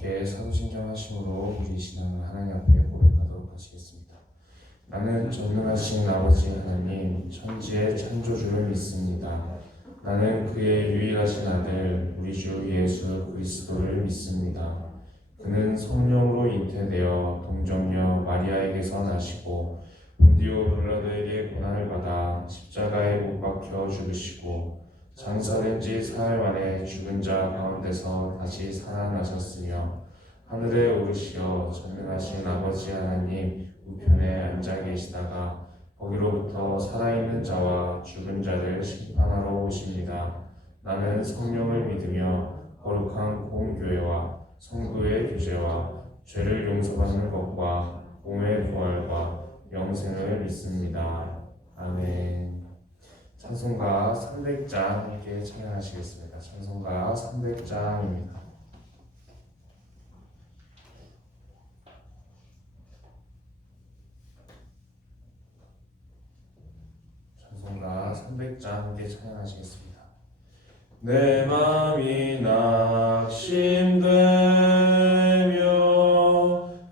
함께 사도신경하심으로 우리 신앙을 하나님 앞에 고백하도록 하시겠습니다. 나는 전능하신 아버지 하나님 천지의 창조주를 믿습니다. 나는 그의 유일하신 아들 우리 주 예수 그리스도를 믿습니다. 그는 성령으로 잉태되어 동정녀 마리아에게서 나시고 본디오 빌라도에게 고난을 받아 십자가에 못 박혀 죽으시고 장사된 지 사흘 만에 죽은 자 가운데서 다시 살아나셨으며 하늘에 오르시어 전능하신 아버지 하나님 우편에 앉아 계시다가 거기로부터 살아있는 자와 죽은 자를 심판하러 오십니다. 나는 성령을 믿으며 거룩한 공교회와 성도의 교제와 죄를 용서받는 것과 몸의 부활과 영생을 믿습니다. 아멘. 찬송가 300장 함께 찬양하시겠습니다. 찬송가 300장입니다. 찬송가 300장 함께 찬양하시겠습니다. 내 맘이 낙심되며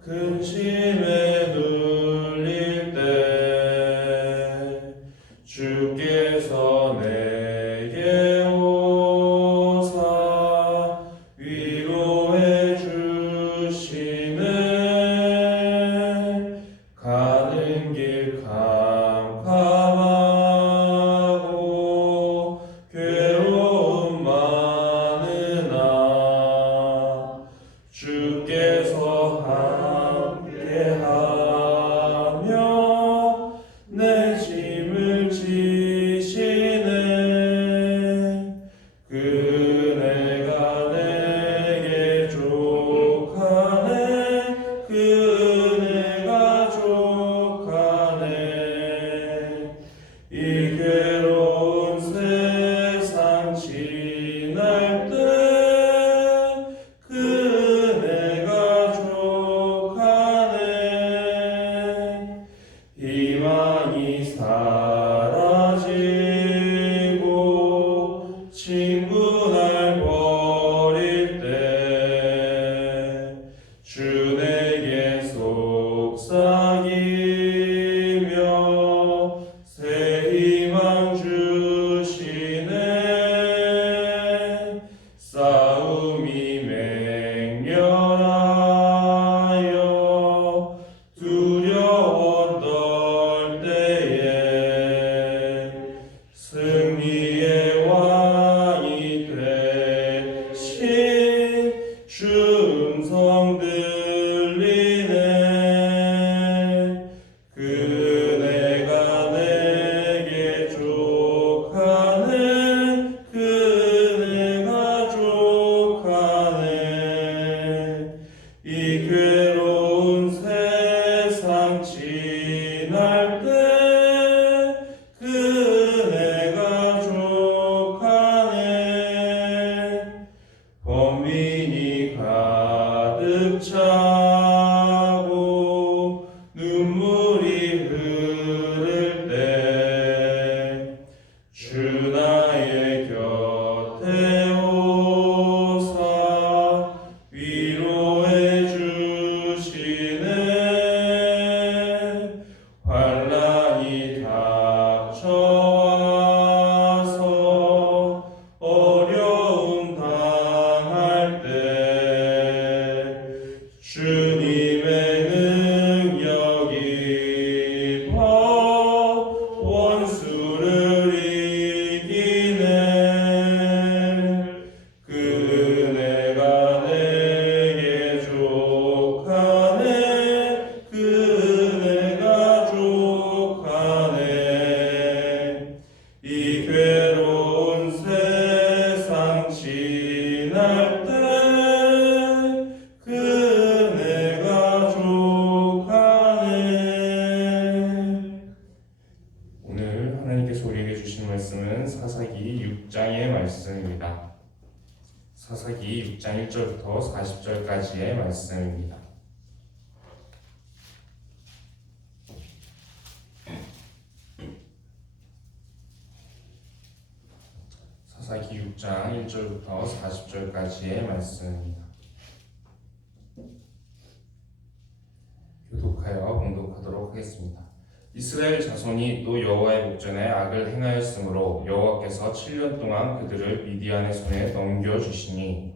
근심에 눌릴 때 주께서 내게 오사 위로해 주시네. 가는 길 캄캄하고 괴로움 많으나 주께서 함께하며 내 짐을 지시네. 그네가 내게 족하네. 그네가 족하네. 이 괴로운 세상 지날 때 그네가 족하네. 희망이 사라지고 친구 날 버릴 때 주 내게 속삭이며 새 희망 주시네. 싸움이 맹렬하여 두려워 떨 때에 승리의 왕이 되신 주 음성 들리네. 그네가 내게 족하네. 그네가 족하네. 이 괴로운 세상 지날 때 그네가 족하네. 범민이 가득 차고 눈물이 흐를 때 주 나의 곁에 오사 위로해 주시네. 환난이 닥쳐와서 어려움 당할 때 주님의 능력이 원수를 이기네. 그네가 내게 족하네. 그네가 족하네. 이 괴로운 세상 지날 때 그네가 족하네. 오늘 하나님께서 우리에게 주신 말씀은 사사기 6장의 말씀입니다. 사사기 6장 1절부터 40절까지의 말씀입니다. 사사기 6장 1절부터 40절까지의 말씀입니다. 교독하여 봉독하도록 하겠습니다. 이스라엘 자손이 또 여호와의 목전에 악을 행하였으므로 여호와께서 7년 동안 그들을 미디안의 손에 넘겨주시니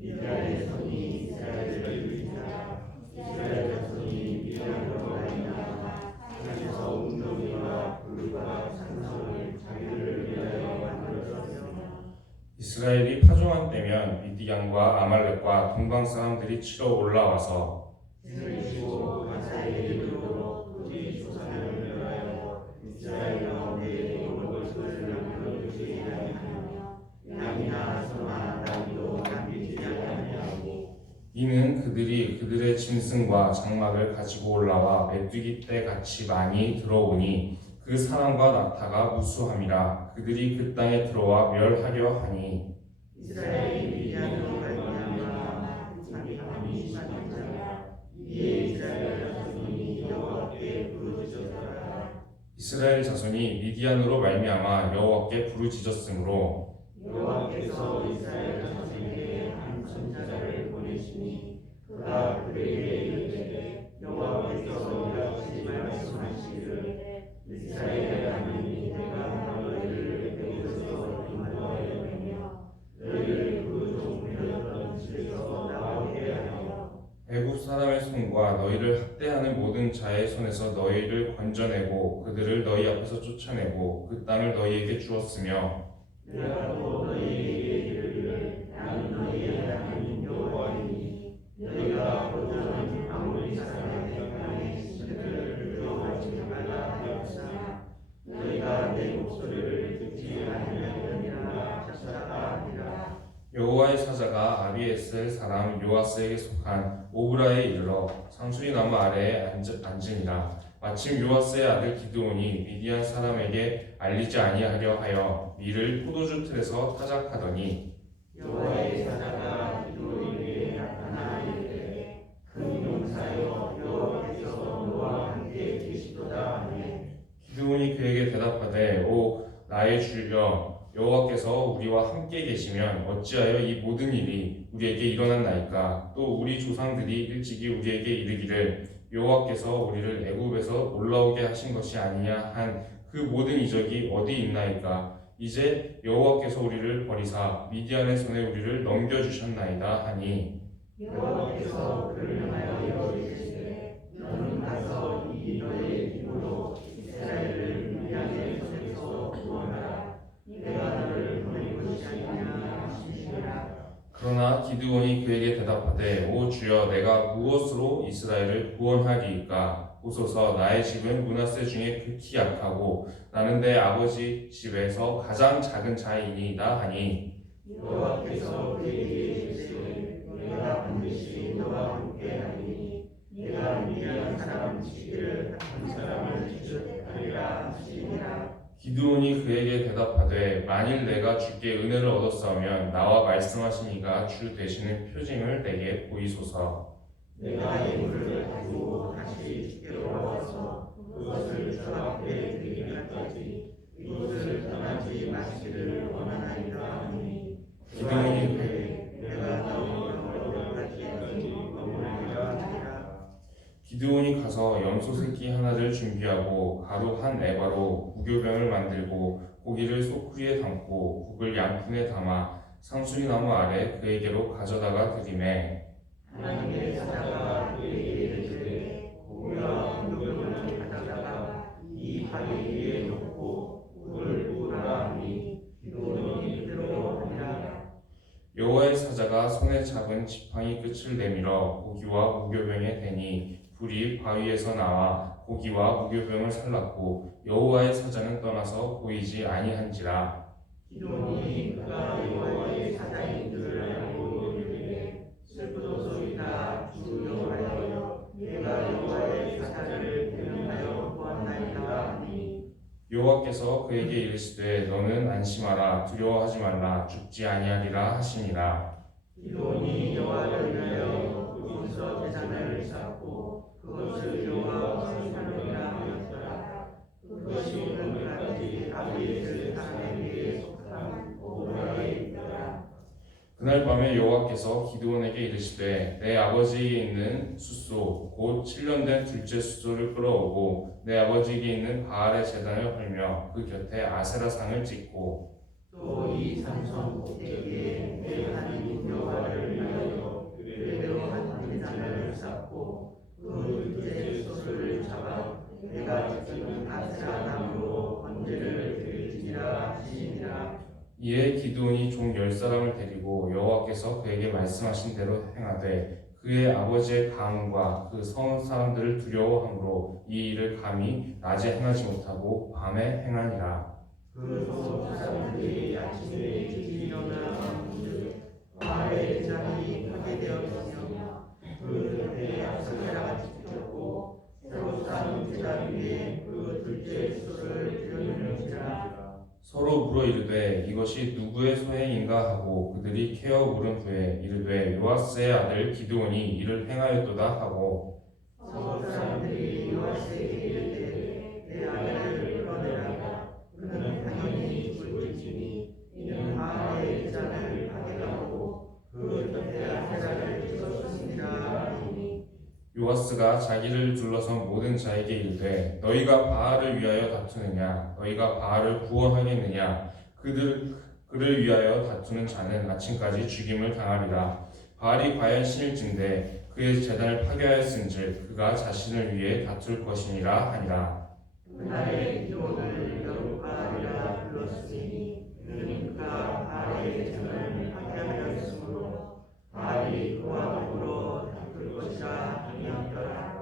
미디안의 손이 이스라엘을 위하여 이스라엘 자손이 미디안으로 말미암아 산에서 웅덩이와 불과 산성을 자기를 위하여 만들었으며 이스라엘이 파종한 때면 미디안과 아말렉과 동방 사람들이 치러 올라와서 등을 치고 가사의 이름으로 그들이 조상을 멸하여 이스라엘 가운데 먹을 것을 남겨두지 아니하며 양이나 소나 나귀도 남기지 아니하고 이는 그들이 그들의 짐승과 장막을 가지고 올라와 메뚜기 떼 같이 많이 들어오니 그 사람과 낙타가 무수함이라 그들이 그 땅에 들어와 멸하려 하니 이스라엘이 미디안으로 말미암아 자기 밤이 심하더라. 이에 이스라엘 자손이 여호와께 부르짖었더라. 이스라엘 자손이 미디안으로 말미암아 여호와께 부르짖었으므로 여호와께서 이스라엘 자손에게 한 선자를 보내시니 그가 그에게 이르되 여호와께서 이같이 말씀하시기를 이스라엘 하나님이 내가 너희를 애굽에서 인도하여 너희를 그 종들던 집에서 나오게 하여 애굽 사람의 손과 너희를 학대하는 모든 자의 손에서 너희를 건져내고 그들을 너희 앞에서 쫓아내고 그 땅을 너희에게 주었으며 내가 또 너희에게 이르기를 나는 너희의 하나님 여호와이니 너희가 보존한 아모리 사람의 땅의 신들을 두려워하지 말라 하였으나 너희가 내 목소리를 듣지 아니하였느니라 하셨다 하니라. 여호와의 사자가 아비에스의 사람 요아스에게 속한 오브라에 이르러 상수리 나무 아래에 앉으니라. 마침 요아스의 아들 기드온이 미디안 사람에게 알리지 아니하려 하여 밀을 포도주 틀에서 타작하더니 여호와의 사자가 기드온에게 나타나 이르되 큰 용사여 여호와께서 너와 함께 계시도다 하네. 기드온이 그에게 대답하되 오 나의 주여 여호와께서 우리와 함께 계시면 어찌하여 이 모든 일이 우리에게 일어났나이까. 또 우리 조상들이 일찍이 우리에게 이르기를 여호와께서 우리를 애굽에서 올라오게 하신 것이 아니냐 한 그 모든 이적이 어디 있나이까. 이제 여호와께서 우리를 버리사 미디안의 손에 우리를 넘겨주셨나이다 하니 여호와께서 그를 향하여 이르시되 너는 가서 이 너의 힘으로 이스라엘을 미디안의 손에서 구원하라. 내가 너를 보낸 것이 아니냐 하시니라. 그러나 기드온이 그에게 대답하되 오 주여 내가 무엇으로 이스라엘을 구원하리이까. 보소서 나의 집은 므낫세 중에 극히 약하고 나는 내 아버지 집에서 가장 작은 자이니이다 하니 여호와께서 그에게 이르시되 내가 반드시 너와 함께하리니 내가 미디안 사람 치기를 한 사람을 주셨하리라 하시니라. 기드온이 그에게 대답하되 만일 내가 주께 은혜를 얻었사오면 나와 말씀하신 이가 주 되시는 표징을 내게 보이소서. 내가 예물을 가지고 다시 주께 돌아와서 그것을 주 앞에 드리기까지 이곳을 떠나지 마시기를 원하나이다 하니 기드온이 내가 너희와 여기까지 머무르리라 하니라. 기드온이 가서 염소 새끼 하나를 준비하고 가루 한 에바로 무교병을 만들고 고기를 소쿠리에 담고 국을 양푼에 담아 상수리 나무 아래 그에게로 가져다가 드리매 하나님의 사자가 그에게 이르시되 고기와 무교병을 가져다가 이 바위 위에 놓고 국을 부으라 하니 기드온이 그대로 하니라. 여호와의 사자가 손에 잡은 지팡이 끝을 내밀어 고기와 무교병에 대니 불이 바위에서 나와 고기와 무교병을 살랐고 여호와의 사자는 떠나서 보이지 아니한지라. 기드온이 그가 여호와의 사자인 줄 알고 이르되 슬프도소이다 주 여호와여 내가 여호와의 사자를 대면하여 보았나이다 하니 여호와께서 그에게 이르시되 너는 안심하라 두려워하지 말라 죽지 아니하리라 하시니라. 기드온이 여호와를 위하여 그곳에서 제단을 쌓고 그것을 여호와 산상이라 하였더라. 그것이 오늘까지 아비에스 사람에게 속한 오브라에 있더라. 그날 그날 밤에 여호와께서 기드온에게 이르시되 내 아버지에게 있는 숫소 곧 7년 된 둘째 숫소를 끌어오고 내 아버지에게 있는 바알의 제단을 헐며 그 곁에 아세라상을 찍고 또 이 삼손 꼭대기에 내 하나님 여호와를 위하여 그대로 제단을 쌓고 그 둘째 숫소를 잡아 내가 찍은 아세라 나무로 번제를 드리지니라 하시니라. 이에 기드온이 종 10사람을 데리고 여호와께서 그에게 말씀하신 대로 행하되 그의 아버지의 가문과 그 성 사람들을 두려워함으로 이 일을 감히 낮에 행하지 못하고 밤에 행하니라. 그 성 사람들이 아침에 일찍 일어나 바알의 제단이 파괴되었으며 그 곁에 아세라가 찍혔고 새로 쌓은 제단 위에 그 둘째 숫소를 드렸는지라. 서로 물어 이르되 이것이 누구의 소행인가 하고 그들이 캐어 물은 후에 이르되 요아스의 아들 기드온이 이를 행하였도다 하고 성 사람들이 요아스에게 이르되 내 아들을 끌어내라. 그는 당연히 죽을지니 이는 바알의 제단을 파괴하고 그 곁에 아세라를 찍었음이라 하니. 요아스가 자기를 둘러선 모든 자에게 이르되 너희가 바알을 위하여 다투느냐 너희가 바알을 구원하겠느냐 그를 위하여 다투는 자는 아침까지 죽임을 당하리라. 바알이 과연 신일진데 그의 제단을 파괴하였은즉 그가 자신을 위해 다툴 것이니라 하니라. 그날의 기도를 여룻바알이라 불렀으니 이는 그가 바알의 제단을 파괴하였으므로 바알이 그와 더불어 다툴 것이라 하였더라.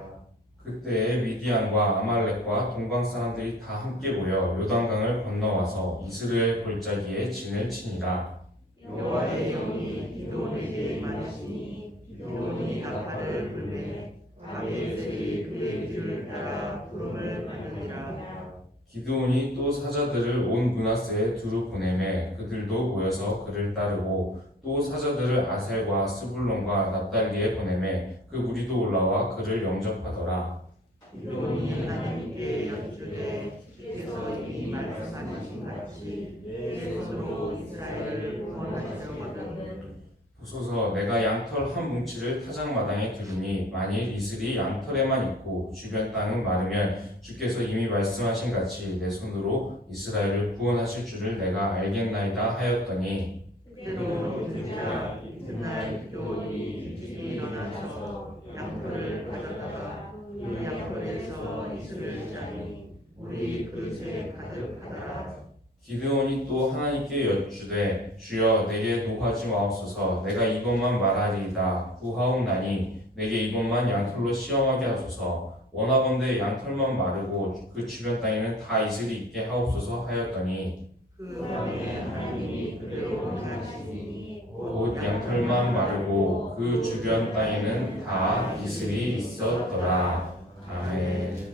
그때에 미디안과 아말렉과 동방 사람들이 다 함께 모여 요단강을 건너와서 이스라엘 골짜기에 진을 치니라. 여호와의 영이 기드온에게 임하시니 기드온이 나팔을 불매 아비에셀이 그의 뒤를 따라 구름을 받으니라. 기드온이 또 사자들을 온 므낫세에 두루 보내매 그들도 모여서 그를 따르고 또 사자들을 아셀과 스불론과 납달리에 보내매 그 무리도 올라와 그를 영접하더라. 기드온이 하나님께 여쭈되 주께서 이미 말씀하신 같이 내 손으로 이스라엘을 구원하시려거든. 보소서 내가 양털 한 뭉치를 타작마당에 두르니 만일 이슬이 양털에만 있고 주변 땅은 마르면 주께서 이미 말씀하신 같이 내 손으로 이스라엘을 구원하실 줄을 내가 알겠나이다 하였더니 그대로 듣자 이튿날 기드온이 일찍 일어나서 양털을 가져다가 그 양털에서 이슬을 짜니 물이 그릇에 가득하더라. 기드온이 또 하나님께 여쭈되 주여 내게 노하지 마옵소서 내가 이것만 말하리이다 구하옵나니 내게 이것만 양털로 시험하게 하소서 원하건대 양털만 마르고 그 주변 땅에는 다 이슬이 있게 하옵소서 하였더니 그 밤에 하나님이 그대로 행하시니 곧 양털만 마르고 그 주변 땅에는 다 이슬이 있었더라. 아멘.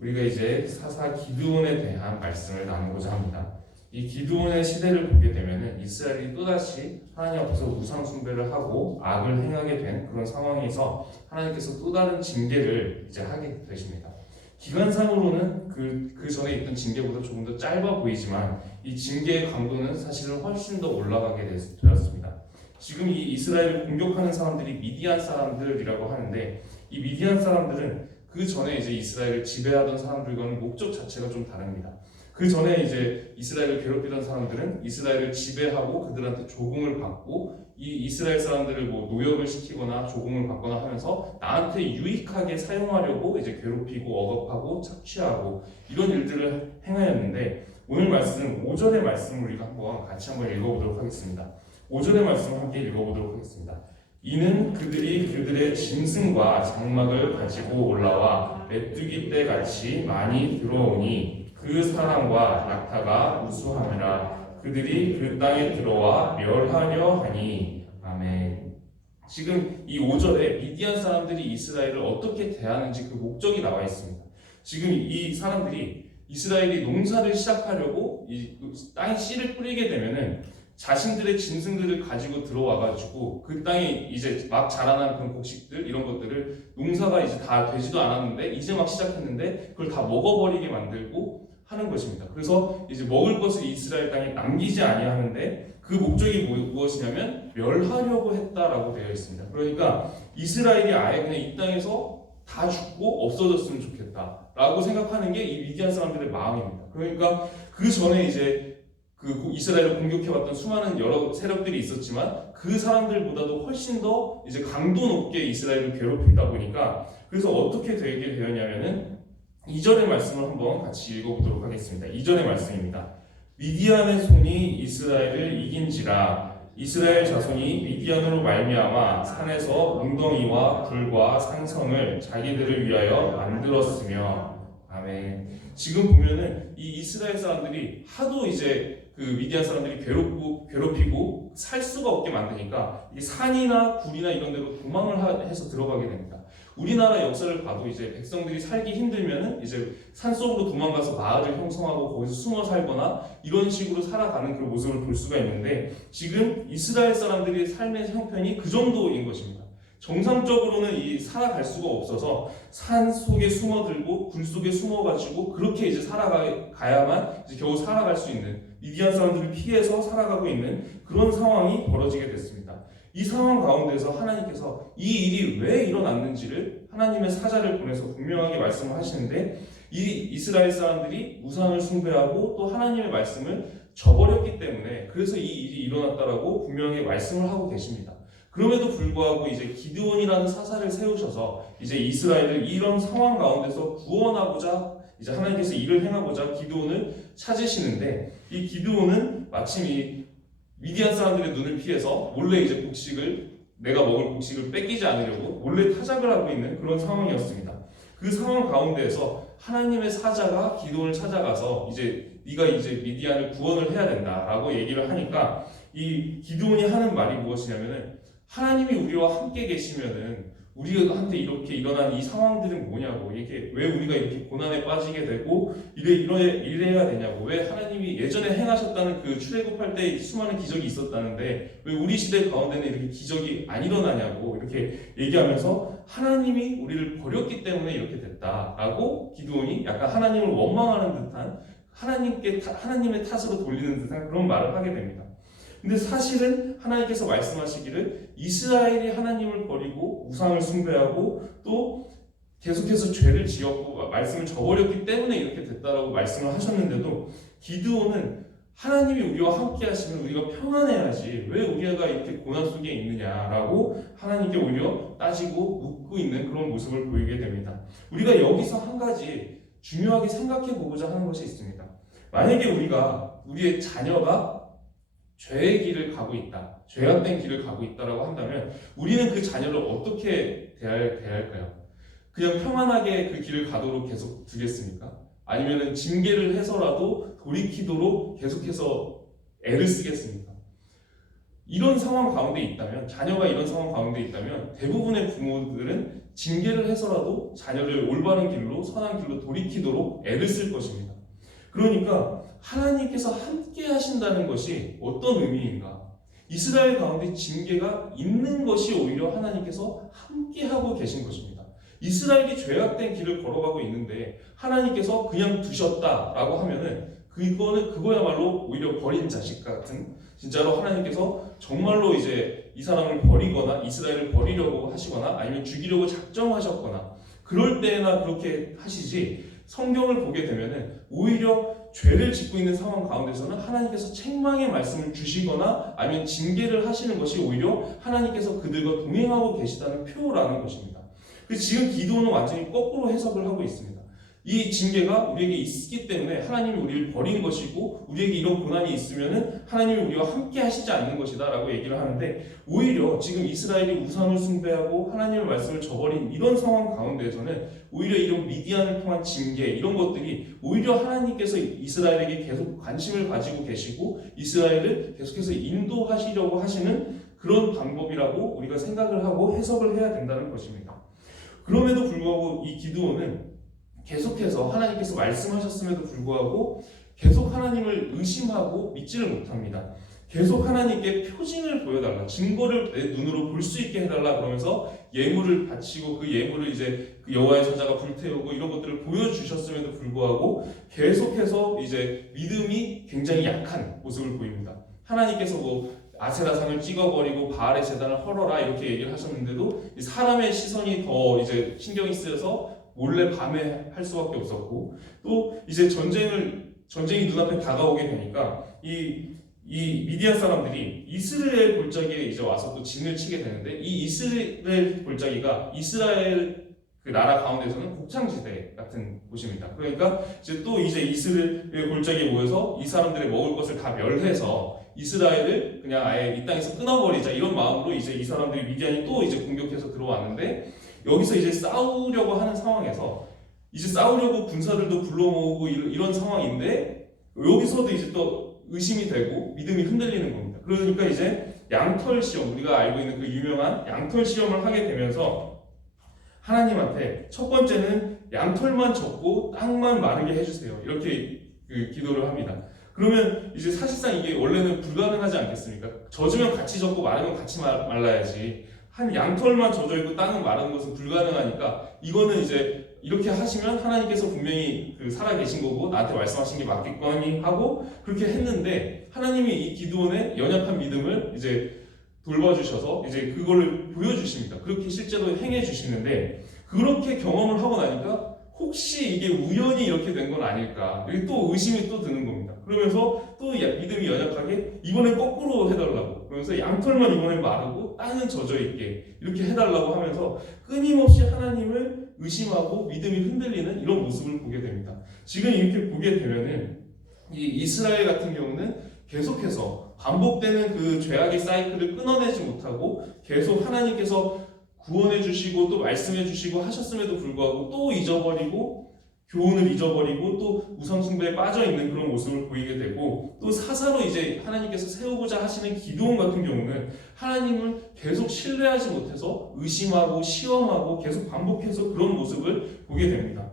우리가 이제 사사 기드온에 대한 말씀을 나누고자 합니다. 이 기드온의 시대를 보게 되면은 이스라엘이 또다시 하나님 앞에서 우상 숭배를 하고 악을 행하게 된 그런 상황에서 하나님께서 또 다른 징계를 이제 하게 되십니다. 기간상으로는 그 전에 있던 징계보다 조금 더 짧아 보이지만 이 징계의 강도는 사실은 훨씬 더 올라가게 되었습니다. 지금 이 이스라엘을 공격하는 사람들이 미디안 사람들이라고 하는데 이 미디안 사람들은 그 전에 이제 이스라엘을 지배하던 사람들과는 목적 자체가 좀 다릅니다. 그 전에 이제 이스라엘을 괴롭히던 사람들은 이스라엘을 지배하고 그들한테 조공을 받고 이 이스라엘 사람들을 뭐 노역을 시키거나 조공을 받거나 하면서 나한테 유익하게 사용하려고 이제 괴롭히고 억압하고 착취하고 이런 일들을 행하였는데 오늘 말씀 5절의 말씀을 우리가 같이 한번 읽어보도록 하겠습니다. 5절의 말씀을 함께 읽어보도록 하겠습니다. 이는 그들이 그들의 짐승과 장막을 가지고 올라와 메뚜기 떼 같이 많이 들어오니 그 사람과 낙타가 우수함이라 그들이 그 땅에 들어와 멸하려 하니. 아멘. 지금 이 5절에 미디안 사람들이 이스라엘을 어떻게 대하는지 그 목적이 나와 있습니다. 지금 이 사람들이 이스라엘이 농사를 시작하려고 이 땅에 씨를 뿌리게 되면은 자신들의 짐승들을 가지고 들어와가지고 그 땅에 이제 막 자라난 그런 곡식들 이런 것들을 농사가 이제 다 되지도 않았는데 이제 막 시작했는데 그걸 다 먹어버리게 만들고 하는 것입니다. 그래서 이제 먹을 것을 이스라엘 땅에 남기지 아니하는데 그 목적이 무엇이냐면 멸하려고 했다라고 되어 있습니다. 그러니까 이스라엘이 아예 그냥 이 땅에서 다 죽고 없어졌으면 좋겠다라고 생각하는 게 이 미디안 사람들의 마음입니다. 그러니까 그 전에 이제 그 이스라엘을 공격해왔던 수많은 여러 세력들이 있었지만 그 사람들보다도 훨씬 더 이제 강도 높게 이스라엘을 괴롭히다 보니까 그래서 어떻게 되게 되었냐면은 2절의 말씀을 한번 같이 읽어보도록 하겠습니다. 2절의 말씀입니다. 미디안의 손이 이스라엘을 이긴지라 이스라엘 자손이 미디안으로 말미암아 산에서 웅덩이와 굴과 산성을 자기들을 위하여 만들었으며 아멘. 지금 보면은 이 이스라엘 사람들이 하도 이제 그 미디안 사람들이 괴롭히고 살 수가 없게 만드니까 이 산이나 굴이나 이런 데로 도망을 해서 들어가게 됩니다. 우리나라 역사를 봐도 이제 백성들이 살기 힘들면은 이제 산속으로 도망가서 마을을 형성하고 거기서 숨어 살거나 이런 식으로 살아가는 그 모습을 볼 수가 있는데 지금 이스라엘 사람들의 삶의 형편이 그 정도인 것입니다. 정상적으로는 이 살아갈 수가 없어서 산 속에 숨어들고 굴 속에 숨어가지고 그렇게 이제 살아가야만 이제 겨우 살아갈 수 있는 미디안 사람들을 피해서 살아가고 있는 그런 상황이 벌어지게 됐습니다. 이 상황 가운데서 하나님께서 이 일이 왜 일어났는지를 하나님의 사자를 보내서 분명하게 말씀을 하시는데 이 이스라엘 사람들이 우상을 숭배하고 또 하나님의 말씀을 저버렸기 때문에 그래서 이 일이 일어났다라고 분명하게 말씀을 하고 계십니다. 그럼에도 불구하고 이제 기드온이라는 사사를 세우셔서 이제 이스라엘을 이런 상황 가운데서 구원하고자 이제 하나님께서 일을 행하고자 기드온을 찾으시는데 이 기드온은 마침 이 미디안 사람들의 눈을 피해서 몰래 이제 내가 먹을 곡식을 뺏기지 않으려고 몰래 타작을 하고 있는 그런 상황이었습니다. 그 상황 가운데에서 하나님의 사자가 기드온을 찾아가서 이제 네가 이제 미디안을 구원을 해야 된다라고 얘기를 하니까 이 기드온이 하는 말이 무엇이냐면은 하나님이 우리와 함께 계시면은 우리한테 이렇게 일어난 이 상황들은 뭐냐고 이게 왜 우리가 이렇게 고난에 빠지게 되고 이래야 되냐고 왜 하나님이 예전에 행하셨다는 그 출애굽할 때 수많은 기적이 있었다는데 왜 우리 시대 가운데는 이렇게 기적이 안 일어나냐고 이렇게 얘기하면서 하나님이 우리를 버렸기 때문에 이렇게 됐다라고 기드온이 약간 하나님을 원망하는 듯한 하나님의 탓으로 돌리는 듯한 그런 말을 하게 됩니다. 근데 사실은 하나님께서 말씀하시기를 이스라엘이 하나님을 버리고 우상을 숭배하고 또 계속해서 죄를 지었고 말씀을 저버렸기 때문에 이렇게 됐다라고 말씀을 하셨는데도 기드온은 하나님이 우리와 함께 하시면 우리가 평안해야지 왜 우리가 이렇게 고난 속에 있느냐라고 하나님께 오히려 따지고 묻고 있는 그런 모습을 보이게 됩니다. 우리가 여기서 한 가지 중요하게 생각해 보고자 하는 것이 있습니다. 만약에 우리의 자녀가 죄의 길을 가고 있다, 죄악된 길을 가고 있다라고 한다면 우리는 그 자녀를 어떻게 대할까요? 그냥 평안하게 그 길을 가도록 계속 두겠습니까? 아니면 징계를 해서라도 돌이키도록 계속해서 애를 쓰겠습니까? 이런 상황 가운데 있다면, 자녀가 이런 상황 가운데 있다면 대부분의 부모들은 징계를 해서라도 자녀를 올바른 길로, 선한 길로 돌이키도록 애를 쓸 것입니다. 그러니까 하나님께서 함께 하신다는 것이 어떤 의미인가? 이스라엘 가운데 징계가 있는 것이 오히려 하나님께서 함께 하고 계신 것입니다. 이스라엘이 죄악된 길을 걸어가고 있는데 하나님께서 그냥 두셨다라고 하면은 그거야말로 오히려 버린 자식 같은 진짜로 하나님께서 정말로 이제 이 사람을 버리거나 이스라엘을 버리려고 하시거나 아니면 죽이려고 작정하셨거나 그럴 때나 그렇게 하시지 성경을 보게 되면은 오히려 죄를 짓고 있는 상황 가운데서는 하나님께서 책망의 말씀을 주시거나 아니면 징계를 하시는 것이 오히려 하나님께서 그들과 동행하고 계시다는 표라는 것입니다. 그래서 지금 기도는 완전히 거꾸로 해석을 하고 있습니다. 이 징계가 우리에게 있기 때문에 하나님이 우리를 버린 것이고 우리에게 이런 고난이 있으면은 하나님이 우리와 함께 하시지 않는 것이다 라고 얘기를 하는데 오히려 지금 이스라엘이 우상을 숭배하고 하나님의 말씀을 저버린 이런 상황 가운데에서는 오히려 이런 미디안을 통한 징계 이런 것들이 오히려 하나님께서 이스라엘에게 계속 관심을 가지고 계시고 이스라엘을 계속해서 인도하시려고 하시는 그런 방법이라고 우리가 생각을 하고 해석을 해야 된다는 것입니다. 그럼에도 불구하고 이 기드온은 계속해서 하나님께서 말씀하셨음에도 불구하고 계속 하나님을 의심하고 믿지를 못합니다. 계속 하나님께 표징을 보여달라, 증거를 내 눈으로 볼 수 있게 해달라 그러면서 예물을 바치고 그 예물을 이제 그 여호와의 사자가 불태우고 이런 것들을 보여주셨음에도 불구하고 계속해서 이제 믿음이 굉장히 약한 모습을 보입니다. 하나님께서 아세라상을 찍어버리고 바알의 제단을 헐어라 이렇게 얘기를 하셨는데도 이 사람의 시선이 더 이제 신경이 쓰여서 몰래 밤에 할 수밖에 없었고, 또 이제 전쟁이 눈앞에 다가오게 되니까 이 미디안 사람들이 이스라엘 골짜기에 이제 와서 또 진을 치게 되는데, 이 이스라엘 골짜기가 이스라엘 그 나라 가운데서는 곡창지대 같은 곳입니다. 그러니까 이제 이스라엘 골짜기에 모여서 이 사람들의 먹을 것을 다 멸해서 이스라엘을 그냥 아예 이 땅에서 끊어버리자 이런 마음으로 이제 이 사람들이 미디안이 또 이제 공격해서 들어왔는데, 여기서 이제 싸우려고 하는 상황에서 이제 싸우려고 군사들도 불러 모으고 이런 상황인데, 여기서도 이제 또 의심이 되고 믿음이 흔들리는 겁니다. 그러니까 이제 양털 시험, 우리가 알고 있는 그 유명한 양털 시험을 하게 되면서 하나님한테 첫 번째는 양털만 젖고 땅만 마르게 해주세요, 이렇게 기도를 합니다. 그러면 이제 사실상 이게 원래는 불가능하지 않겠습니까? 젖으면 같이 젖고 마르면 같이 말라야지, 한 양털만 젖어 있고 땅은 마른 것은 불가능하니까 이거는 이제 이렇게 하시면 하나님께서 분명히 살아계신 거고 나한테 말씀하신 게 맞겠거니 하고 그렇게 했는데, 하나님이 이 기드온의 연약한 믿음을 이제 돌봐주셔서 이제 그거를 보여주십니다. 그렇게 실제로 행해주시는데, 그렇게 경험을 하고 나니까 혹시 이게 우연히 이렇게 된 건 아닐까, 여기 또 의심이 또 드는 겁니다. 그러면서 또 믿음이 연약하게 이번엔 거꾸로 해달라고, 그러면서 양털만 이번엔 마르고 땅은 젖어있게 이렇게 해달라고 하면서 끊임없이 하나님을 의심하고 믿음이 흔들리는 이런 모습을 보게 됩니다. 지금 이렇게 보게 되면은 이 이스라엘 같은 경우는 계속해서 반복되는 그 죄악의 사이클을 끊어내지 못하고 계속 하나님께서 구원해 주시고 또 말씀해 주시고 하셨음에도 불구하고 또 잊어버리고 교훈을 잊어버리고 또 우상숭배에 빠져있는 그런 모습을 보이게 되고, 또 사사로 이제 하나님께서 세우고자 하시는 기드온 같은 경우는 하나님을 계속 신뢰하지 못해서 의심하고 시험하고 계속 반복해서 그런 모습을 보게 됩니다.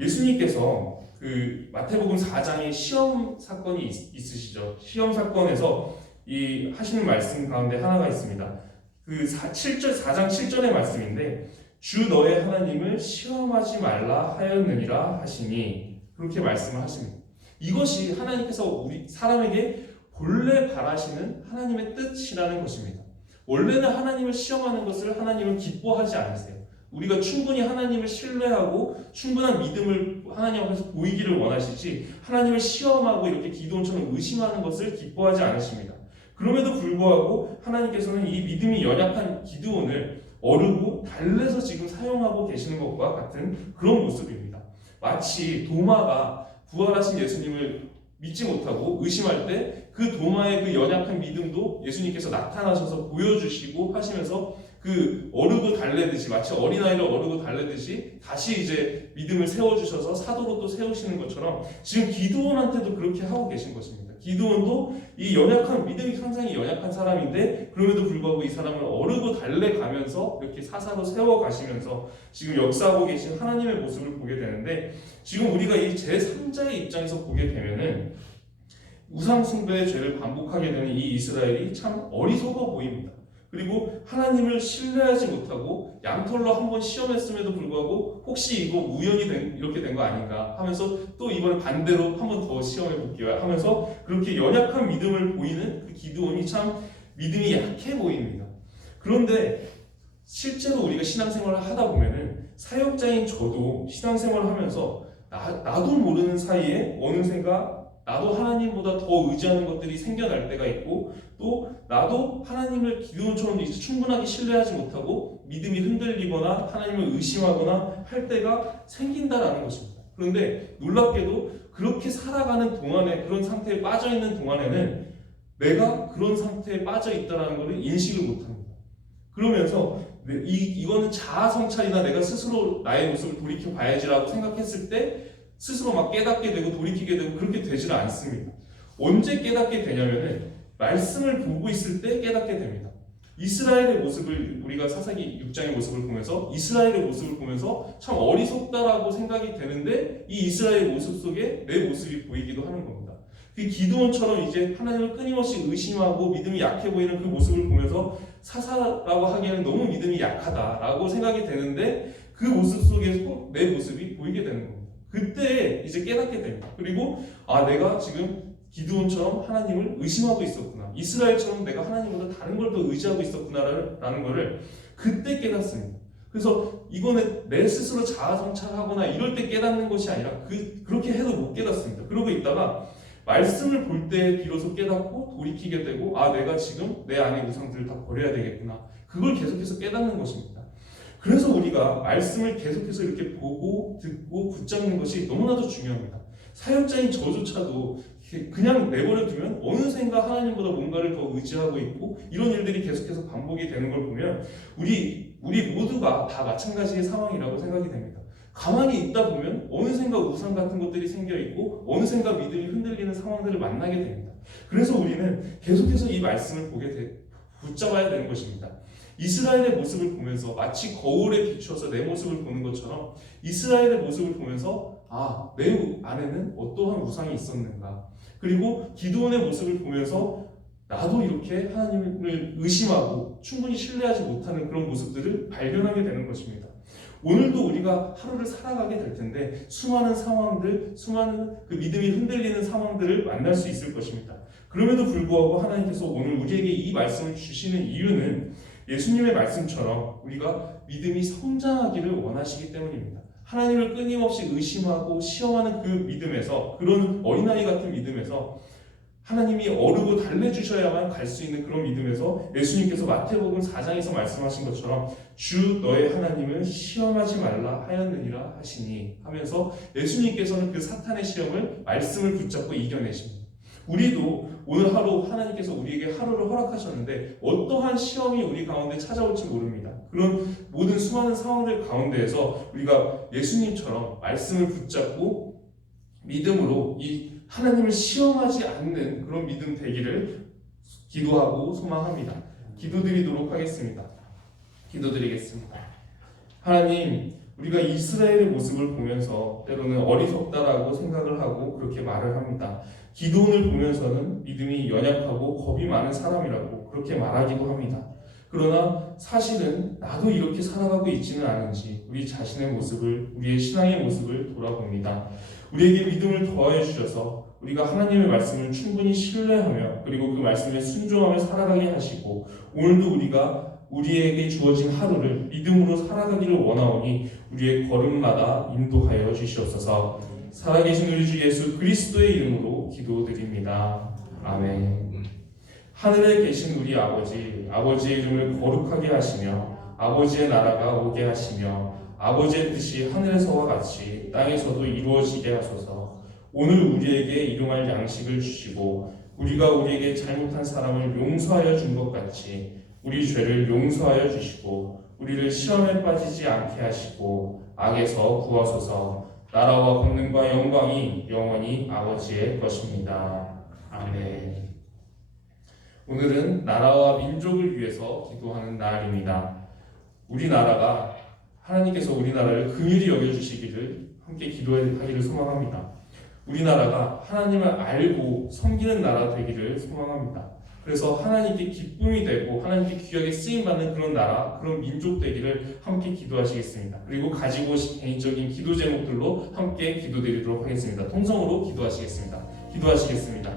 예수님께서 그 마태복음 4장에 시험 사건이 있으시죠. 시험 사건에서 이 하시는 말씀 가운데 하나가 있습니다. 그 4장 7절의 말씀인데, 주 너의 하나님을 시험하지 말라 하였느니라 하시니, 그렇게 말씀을 하십니다. 이것이 하나님께서 우리 사람에게 본래 바라시는 하나님의 뜻이라는 것입니다. 원래는 하나님을 시험하는 것을 하나님을 기뻐하지 않으세요. 우리가 충분히 하나님을 신뢰하고 충분한 믿음을 하나님 앞에서 보이기를 원하시지, 하나님을 시험하고 이렇게 기도원처럼 의심하는 것을 기뻐하지 않으십니다. 그럼에도 불구하고 하나님께서는 이 믿음이 연약한 기드온을 어르고 달래서 지금 사용하고 계시는 것과 같은 그런 모습입니다. 마치 도마가 부활하신 예수님을 믿지 못하고 의심할 때 그 도마의 그 연약한 믿음도 예수님께서 나타나셔서 보여주시고 하시면서 그 어르고 달래듯이, 마치 어린아이를 어르고 달래듯이 다시 이제 믿음을 세워주셔서 사도로 또 세우시는 것처럼 지금 기드온한테도 그렇게 하고 계신 것입니다. 기드온도 이 연약한, 믿음이 상당히 연약한 사람인데 그럼에도 불구하고 이 사람을 어르고 달래가면서 이렇게 사사로 세워가시면서 지금 역사하고 계신 하나님의 모습을 보게 되는데, 지금 우리가 이 제3자의 입장에서 보게 되면은 우상숭배의 죄를 반복하게 되는 이 이스라엘이 참 어리석어 보입니다. 그리고 하나님을 신뢰하지 못하고 양털로 한번 시험했음에도 불구하고 혹시 이거 우연히 이렇게 된 거 아닌가 하면서 또 이번에 반대로 한번 더 시험해 볼게요 하면서 그렇게 연약한 믿음을 보이는 그 기드온이 참 믿음이 약해 보입니다. 그런데 실제로 우리가 신앙생활을 하다 보면은 사역자인 저도 신앙생활을 하면서 나도 모르는 사이에 어느샌가 나도 하나님보다 더 의지하는 것들이 생겨날 때가 있고, 또 나도 하나님을 기드온처럼 이제 충분하게 신뢰하지 못하고 믿음이 흔들리거나 하나님을 의심하거나 할 때가 생긴다라는 것입니다. 그런데 놀랍게도 그렇게 살아가는 동안에, 그런 상태에 빠져있는 동안에는 내가 그런 상태에 빠져있다는 것을 인식을 못합니다. 그러면서 이거는 자아 성찰이나 내가 스스로 나의 모습을 돌이켜 봐야지라고 생각했을 때 스스로 막 깨닫게 되고 돌이키게 되고 그렇게 되지는 않습니다. 언제 깨닫게 되냐면은 말씀을 보고 있을 때 깨닫게 됩니다. 이스라엘의 모습을, 우리가 사사기 6장의 모습을 보면서 이스라엘의 모습을 보면서 참 어리석다라고 생각이 되는데 이 이스라엘의 모습 속에 내 모습이 보이기도 하는 겁니다. 그 기드온처럼 이제 하나님을 끊임없이 의심하고 믿음이 약해 보이는 그 모습을 보면서 사사라고 하기에는 너무 믿음이 약하다라고 생각이 되는데 그 모습 속에서 내 모습이 보이게 되는 겁니다. 그때 이제 깨닫게 됩니다. 그리고 내가 지금 기드온처럼 하나님을 의심하고 있었구나. 이스라엘처럼 내가 하나님보다 다른 걸 더 의지하고 있었구나라는 것을 그때 깨닫습니다. 그래서 이거는 내 스스로 자아성찰하거나 이럴 때 깨닫는 것이 아니라 그렇게 해도 못 깨닫습니다. 그러고 있다가 말씀을 볼 때 비로소 깨닫고 돌이키게 되고 내가 지금 내 안의 우상들을 다 버려야 되겠구나. 그걸 계속해서 깨닫는 것입니다. 그래서 우리가 말씀을 계속해서 이렇게 보고 듣고 붙잡는 것이 너무나도 중요합니다. 사역자인 저조차도 그냥 내버려 두면 어느샌가 하나님보다 뭔가를 더 의지하고 있고 이런 일들이 계속해서 반복이 되는 걸 보면 우리 모두가 다 마찬가지의 상황이라고 생각이 됩니다. 가만히 있다 보면 어느샌가 우상 같은 것들이 생겨 있고 어느샌가 믿음이 흔들리는 상황들을 만나게 됩니다. 그래서 우리는 계속해서 이 말씀을 붙잡아야 되는 것입니다. 이스라엘의 모습을 보면서 마치 거울에 비추어서 내 모습을 보는 것처럼 이스라엘의 모습을 보면서 내 안에는 어떠한 우상이 있었는가, 그리고 기드온의 모습을 보면서 나도 이렇게 하나님을 의심하고 충분히 신뢰하지 못하는 그런 모습들을 발견하게 되는 것입니다. 오늘도 우리가 하루를 살아가게 될 텐데 수많은 상황들, 수많은 그 믿음이 흔들리는 상황들을 만날 수 있을 것입니다. 그럼에도 불구하고 하나님께서 오늘 우리에게 이 말씀을 주시는 이유는 예수님의 말씀처럼 우리가 믿음이 성장하기를 원하시기 때문입니다. 하나님을 끊임없이 의심하고 시험하는 그 믿음에서, 그런 어린아이 같은 믿음에서 하나님이 어르고 달래주셔야만 갈 수 있는 그런 믿음에서 예수님께서 마태복음 4장에서 말씀하신 것처럼 주 너의 하나님을 시험하지 말라 하였느니라 하시니 하면서 예수님께서는 그 사탄의 시험을 말씀을 붙잡고 이겨내십니다. 우리도 오늘 하루 하나님께서 우리에게 하루를 허락하셨는데 어떠한 시험이 우리 가운데 찾아올지 모릅니다. 그런 모든 수많은 상황들 가운데에서 우리가 예수님처럼 말씀을 붙잡고 믿음으로 이 하나님을 시험하지 않는 그런 믿음 되기를 기도하고 소망합니다. 기도드리도록 하겠습니다. 기도드리겠습니다. 하나님, 우리가 이스라엘의 모습을 보면서 때로는 어리석다라고 생각을 하고 그렇게 말을 합니다. 기드온을 보면서는 믿음이 연약하고 겁이 많은 사람이라고 그렇게 말하기도 합니다. 그러나 사실은 나도 이렇게 살아가고 있지는 않은지 우리 자신의 모습을, 우리의 신앙의 모습을 돌아봅니다. 우리에게 믿음을 더해 주셔서 우리가 하나님의 말씀을 충분히 신뢰하며 그리고 그 말씀에 순종하며 살아가게 하시고 오늘도 우리가 우리에게 주어진 하루를 믿음으로 살아가기를 원하오니 우리의 걸음마다 인도하여 주시옵소서. 살아계신 우리 주 예수 그리스도의 이름으로 기도드립니다. 아멘. 하늘에 계신 우리 아버지의 이름을 거룩하게 하시며 아버지의 나라가 오게 하시며 아버지의 뜻이 하늘에서와 같이 땅에서도 이루어지게 하소서. 오늘 우리에게 일용할 양식을 주시고 우리가 우리에게 잘못한 사람을 용서하여 준 것 같이 우리 죄를 용서하여 주시고 우리를 시험에 빠지지 않게 하시고 악에서 구하소서. 나라와 권능과 영광이 영원히 아버지의 것입니다. 아멘. 오늘은 나라와 민족을 위해서 기도하는 날입니다. 우리나라가 하나님께서 우리나라를 긍휼히 여겨주시기를 함께 기도하기를 소망합니다. 우리나라가 하나님을 알고 섬기는 나라 되기를 소망합니다. 그래서 하나님께 기쁨이 되고 하나님께 귀하게 쓰임받는 그런 나라, 그런 민족 되기를 함께 기도하시겠습니다. 그리고 가지고 오신 개인적인 기도 제목들로 함께 기도드리도록 하겠습니다. 통성으로 기도하시겠습니다. 기도하시겠습니다.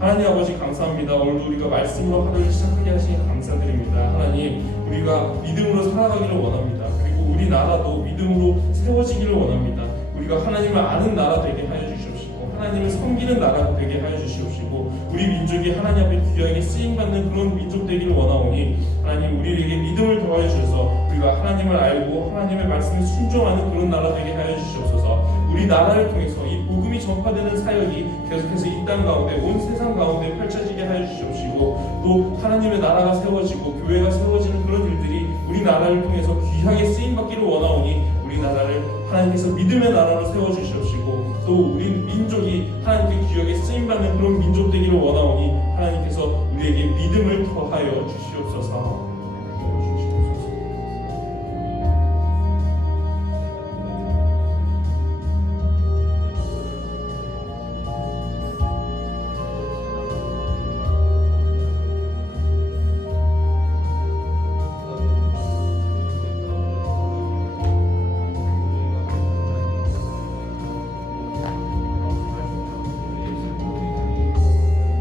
하나님 아버지 감사합니다. 오늘도 우리가 말씀으로 하루를 시작하게 하시니 감사드립니다. 하나님, 우리가 믿음으로 살아가기를 원합니다. 그리고 우리나라도 믿음으로 세워지기를 원합니다. 우리가 하나님을 아는 나라 되게 하여 주시옵시고 하나님을 섬기는 나라 되게 하여 주시옵시고 우리 민족이 하나님 앞에 귀하게 쓰임받는 그런 민족 되기를 원하오니 하나님, 우리에게 믿음을 더하여 주셔서 우리가 하나님을 알고 하나님의 말씀에 순종하는 그런 나라 되게 하여 주시옵소서. 우리 나라를 통해서 이 복음이 전파되는 사역이 계속해서 이 땅 가운데, 온 세상 가운데 펼쳐지게 하여 주시옵시고 또 하나님의 나라가 세워지고 교회가 세워지는 그런 일들이 우리 나라를 통해서 귀하게 쓰임받기를 원하오니 우리 나라를 하나님께서 믿음의 나라로 세워주시옵시고 또 우리 민족이 하나님께 귀하게 쓰임받는 그런 민족 되기를 원하오니 하나님께서 우리에게 믿음을 더하여 주시옵소서.